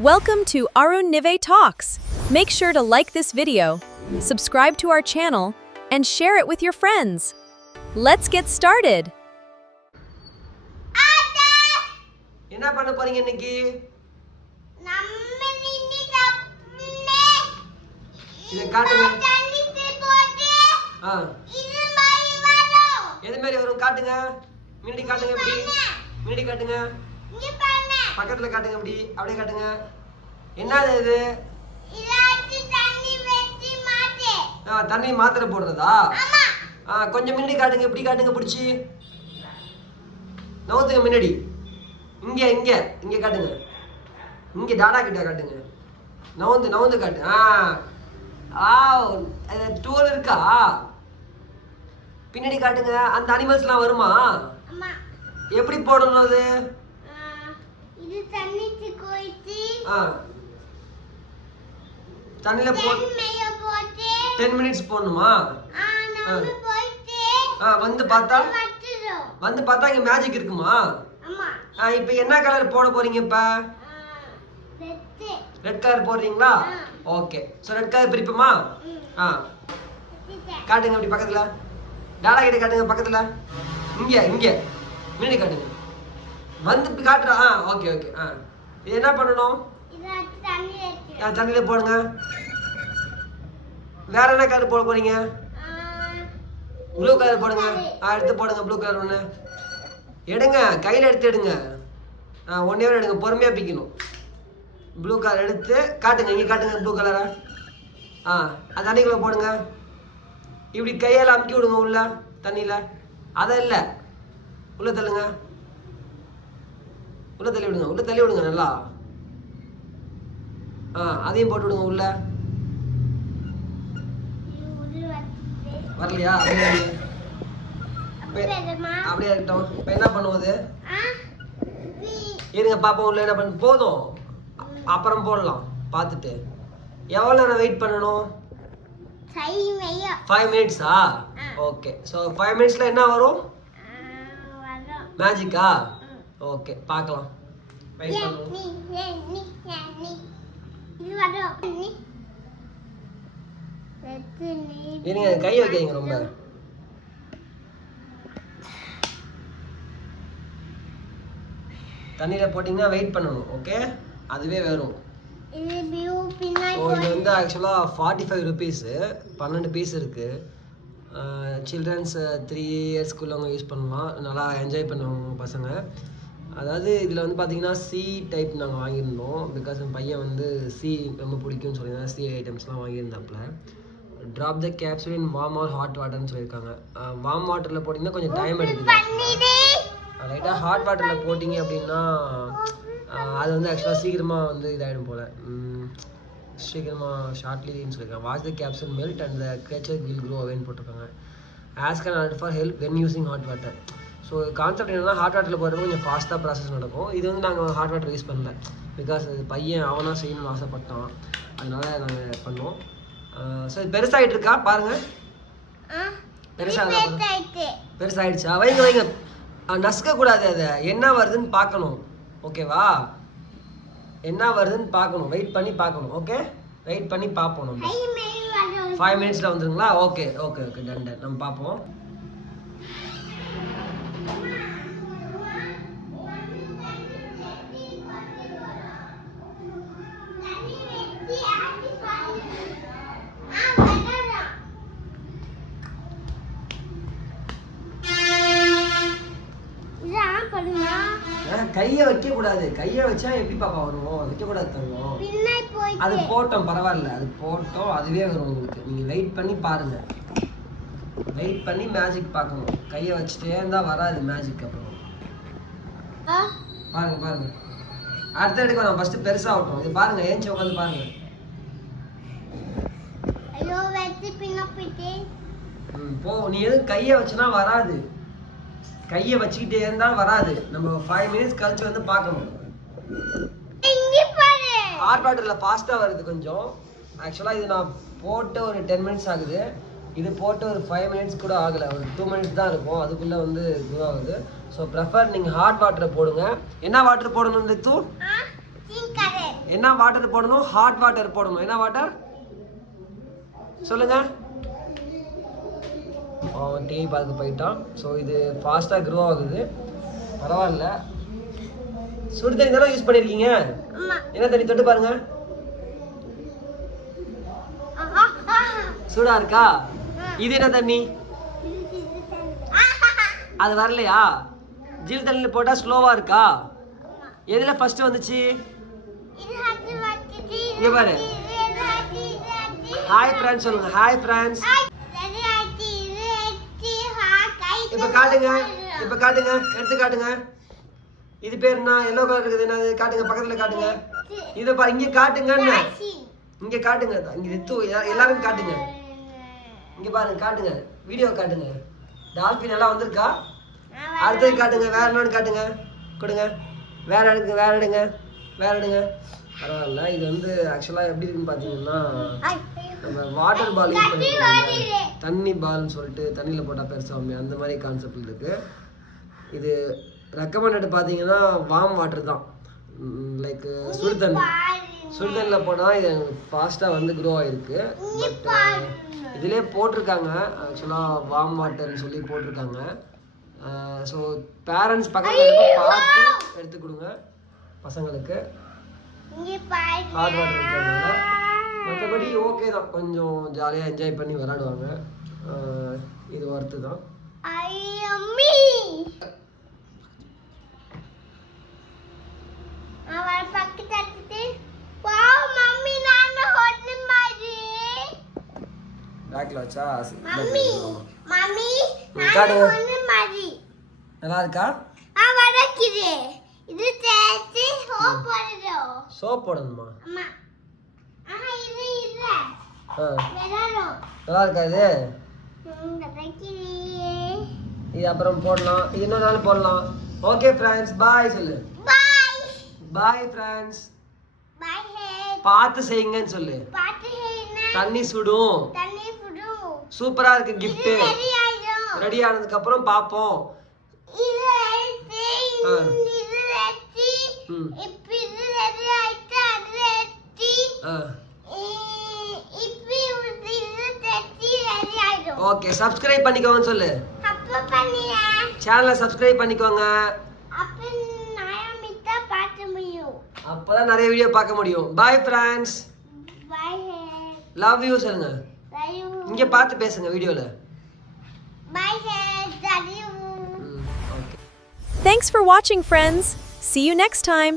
Welcome to Arun Nive Talks. Make sure to like this video, subscribe to our channel, and share it with your friends. Let's get started. என்ன பண்ண போறீங்க இன்னைக்கு? நம்ம நின்னு தப்புனே இத காட்டுங்க. தண்ணிக்கு போட்டு இது மாதிரி வரும். எது மாதிரி வரும் காட்டுங்க. முன்னாடி காட்டுங்க இப்படி. முன்னாடி காட்டுங்க. இங்க பாருங்க. பக்கத்துல காட்டுங்க இப்படி. அப்படியே காட்டுங்க. என்னது இது? இலாட்டி தண்ணி வெச்சி மாட்டே. தண்ணி மாத்திரை போடுறதா? ஆமா. கொஞ்சம் முன்னாடி காட்டுங்க. இப்படி காட்டுங்க பிடிச்சி. நவுத்துங்க முன்னாடி. இங்க காட்டுங்க. இங்க டாடா கிட்ட காட்டுங்க. நவுந்து காட்டு. டூல் இருக்கா? பின்னாடி காட்டுங்க. அந்த அனிமல்ஸ்லாம் வருமா? ஆமா. எப்படி போடணும் அது? இது தண்ணிக்கு போயிட்டு தண்ணில போட்டு 10 மினிட்ஸ் போடணுமா? நம்ம போயிட்டு வந்து பார்த்தா இங்க மேஜிக் இருக்குமா? ஆமா. இப்போ என்ன கலர் போட போறீங்க இப்ப? ரெட் கலர் போடுறீங்களா? ஓகே. சோ ரெட் கலர் பிரிப்போமா? காட்டுங்க அப்படி பக்கத்துல. டாடா கிட்ட காட்டுங்க பக்கத்துல. இங்க முன்னாடி காட்டுங்க. வந்து இப்படி காட்டுறா. ஓகே. இது என்ன பண்ணணும்? தண்ணியில போடுங்க. வேற என்ன கலர் போட போறீங்க? ப்ளூ கலர் போடுங்க. எடுத்து போடுங்க ப்ளூ கலர் ஒன்று. எடுங்க, கையில் எடுங்க. ஒன்னே ஒன்று எடுங்க, பொறுமையாக பிக்கணும். ப்ளூ கலர் எடுத்து காட்டுங்க. இங்கே காட்டுங்க ப்ளூ கலரை. அந்த தண்ணிக்குள்ளே போடுங்க. இப்படி கையால் அமுக்கி விடுங்க உள்ள தண்ணியில். அதை இல்லை, உள்ளே தள்ளுங்க. உள்ளே தள்ளி விடுங்க நல்லா. அதையும் போட்டு விடுங்க உள்ள. வரலையா? அப்படியே இருக்கட்டும். இப்போ என்ன பண்ணுவது? இருங்க பாப்போம் உள்ள என்ன பண்ண. போதும், அப்புறம் போடலாம் பார்த்துட்டு. எவ்வளோ நேரம் வெயிட் பண்ணணும்? 5 மினிட்ஸா? ஓகே. ஸோ 5 மினிட்ஸில் என்ன வரும்? மேஜிக்கா? ஓகே, பார்க்கலாம். வெயிட் பண்ணுவோம். இருங்க, கை வைக்கிறீங்க ரொம்ப. தண்ணியில் போட்டிங்கன்னா வெயிட் பண்ணணும். ஓகே, அதுவே வரும். இது வந்து ஆக்சுவலாக 45 ருபீஸு. 12 பீஸ் இருக்குது. சில்ட்ரன்ஸ் 3 இயர்ஸ்க்குள்ளவங்க யூஸ் பண்ணலாம். நல்லா என்ஜாய் பண்ணுவாங்க பசங்க. அதாவது இதில் வந்து பார்த்தீங்கன்னா சி டைப் நாங்கள் வாங்கியிருந்தோம். பிகாஸ் என் பையன் வந்து சி ரொம்ப பிடிக்கும்னு சொல்லியிருந்தேன். சி ஐட்டம்ஸ்லாம் வாங்கியிருந்தாப்புல. Drop the capsule in warm or hot வாட்டர்னு சொல்லியிருக்காங்க. வார்ம் வாட்டரில் போட்டிங்கன்னா கொஞ்சம் டைம் எடுக்குது. லைட்டாக ஹாட் வாட்டரில் போட்டிங்க அப்படின்னா அது வந்து ஆக்சுவலாக சீக்கிரமாக வந்து இதாகிடும் போல். சீக்கிரமாக ஷார்ட்லின்னு சொல்லியிருக்காங்க. Watch the capsule melt and the creature will grow அவேன்னு போட்டிருக்காங்க. Ask and alert for help when using hot water. So concept என்னென்னா ஹாட் வாட்டரில் போடுறப்போ கொஞ்சம் ஃபாஸ்ட்டாக ப்ராசஸ் நடக்கும். இது வந்து நாங்கள் ஹாட் வாட்டர் யூஸ் பண்ணல. பிகாஸ் அது பையன் அவனாக செய்யணும்னு ஆசைப்பட்டான். அதனால நாங்கள் பண்ணோம். ஸோ இது பெருசாகிட்டு இருக்கா பாருங்கள். பெருசாகிடுச்சா? வைங்க. நசுக்கக்கூடாது. அதை என்ன வருதுன்னு பார்க்கணும். ஓகேவா? என்ன வருதுன்னு பார்க்கணும். வெயிட் பண்ணி பார்க்கணும். ஓகே, வெயிட் பண்ணி பார்ப்போம். நம்ம 5 மினிட்ஸில் வந்துருங்களா? ஓகே. டன். நம்ம பார்ப்போம். கையை வைக்க கூடாது. கையை வச்சா எப்படி பாப்பா வரும்? வைக்கக்கூடாது தங்கம். அது போட்டோம், பரவாயில்ல. அது போட்டோம், அதுவே வரும் உங்களுக்கு. நீங்கள் வெயிட் பண்ணி பாருங்க. வெயிட் பண்ணி மேஜிக் பார்க்கணும். கையை வச்சுட்டே இருந்தால் வராது மேஜிக். அப்புறம் பாருங்க. அடுத்த எடுக்க நான் ஃபர்ஸ்ட் பெருசாகட்டும். இது பாருங்க, ஏஞ்சி உட்காந்து பாருங்க. நீ எதுவும் கையை வச்சுனா வராது. கையை வச்சுக்கிட்டே இருந்தால் வராது. நம்ம 5 மினிட்ஸ் கழிச்சு வந்து பார்க்கணும். ஹாட் வாட்டரில் ஃபாஸ்ட்டாக வருது கொஞ்சம். ஆக்சுவலாக இது நான் போட்டு ஒரு 10 மினிட்ஸ் ஆகுது. இது போட்டு ஒரு 5 மினிட்ஸ் கூட ஆகலை. ஒரு 2 மினிட்ஸ் தான் இருக்கும். அதுக்குள்ளே வந்து இதுவாகுது. ஸோ ப்ரெஃபர் நீங்கள் ஹாட் வாட்டரை போடுங்க. என்ன வாட்டர் போடணும்? இந்த தூ என்ன வாட்டர் போடணும்? ஹாட் வாட்டர் போடணும். என்ன வாட்டர் சொல்லுங்க. அவன் டிவி பார்த்து போயிட்டான். ஸோ இது ஃபாஸ்ட்டாக க்ரோ ஆகுது. பரவாயில்ல. சுடு தண்ணி தானே யூஸ் பண்ணியிருக்கீங்க? என்ன தண்ணி தொட்டு பாருங்க. சூடா இருக்கா? இது என்ன தண்ணி? அது வரலையா? ஜில் தண்ணியில் போட்டால் ஸ்லோவாக இருக்கா? எதில் ஃபர்ஸ்ட் வந்துச்சு? இங்கே பாரு. ஹாய் ஃப்ரெண்ட்ஸ் சொல்லுங்க. Hi friends. இப்போ காட்டுங்க. இப்போ காட்டுங்க. எடுத்து காட்டுங்க. இது பேர் என்ன? எல்லோ கலர் இருக்குது. என்னது? காட்டுங்க. பக்கத்தில் காட்டுங்க. இதை இங்கே காட்டுங்கன்னு. இங்கே காட்டுங்க. இங்கே எல்லாரும் காட்டுங்க. இங்கே பாருங்க. காட்டுங்க. வீடியோ காட்டுங்க. டால்ஃபின் எல்லாம் வந்திருக்கா? அடுத்தது காட்டுங்க. வேற என்னன்னு காட்டுங்க. கொடுங்க. வேற எடுங்க. வேற எடுங்க. வேற எடுங்க. பரவாயில்ல. இது வந்து ஆக்சுவலாக எப்படி இருக்குன்னு பார்த்தீங்கன்னா நம்ம வாட்டர் பால் யூஸ் பண்ணிருக்கோம். தண்ணி பால்னு சொல்லிட்டு தண்ணியில் போட்டால் பெருசாகுமே அந்த மாதிரி கான்செப்டில் இருக்குது. இது ரெக்கமெண்டட் பார்த்தீங்கன்னா வார்ம் வாட்டர் தான். லைக் சுடு தண்ணியில் போனால் இது ஃபாஸ்ட்டாக வந்து க்ரோ ஆகிருக்கு. பட் இதிலே போட்டிருக்காங்க ஆக்சுவலாக வார்ம் வாட்டர்னு சொல்லி போட்டிருக்காங்க. ஸோ பேரண்ட்ஸ் பக்கத்தில் பார்த்து எடுத்து கொடுங்க பசங்களுக்கு. ஹாட் வாட்டர் இருக்கிறதுனால மற்றபடி ஓகே தான். கொஞ்சம் ஜாலியாக என்ஜாய் பண்ணி விளையாடுவாங்க. இது ஒர்த்து தான். பேக்ல வச்சா நல்லா இருக்கா? இது தேய்ச்சி சோப் போடுறோம். சோப் போடணுமா? அம்மா இது இல்ல நல்லா இருக்கா இது? இது அப்புறம் போடலாம். இது இன்னொரு நாள் போடலாம். ஓகே ஃப்ரெண்ட்ஸ் பாய் சொல்லு. பாய் பாய் ஃப்ரெண்ட்ஸ். பாய் பார்த்து செய்யுங்கன்னு சொல்லு. பாத்து செய்யணும். தண்ணி சுடும். தண்ணி சுடும். சூப்பரா இருக்கு gift. ரெடி ஆயிடும். ரெடி ஆனதுக்கு அப்புறம் பாப்போம். இது எடுத்து இது ரெடி. இப்போ இது ரெடி ஆயிட்டு அது ரெடி. இப்போ இது ரெடி ஆயிடும். ஓகே சப்ஸ்கிரைப் பண்ணிக்கோங்கன்னு சொல்லு. அப்ப பண்ணியா? சேனலை சப்ஸ்கிரைப் பண்ணிக்கோங்க. அப்ப நான் மித்த பார்க்க முடியும். அப்பதான் நிறைய வீடியோ பார்க்க முடியும். Bye friends. Bye love you சொல்லுங்க. Love you. இங்க பார்த்து பேசுங்க வீடியோல. Bye love you. Okay. Thanks for watching, friends. See you next time.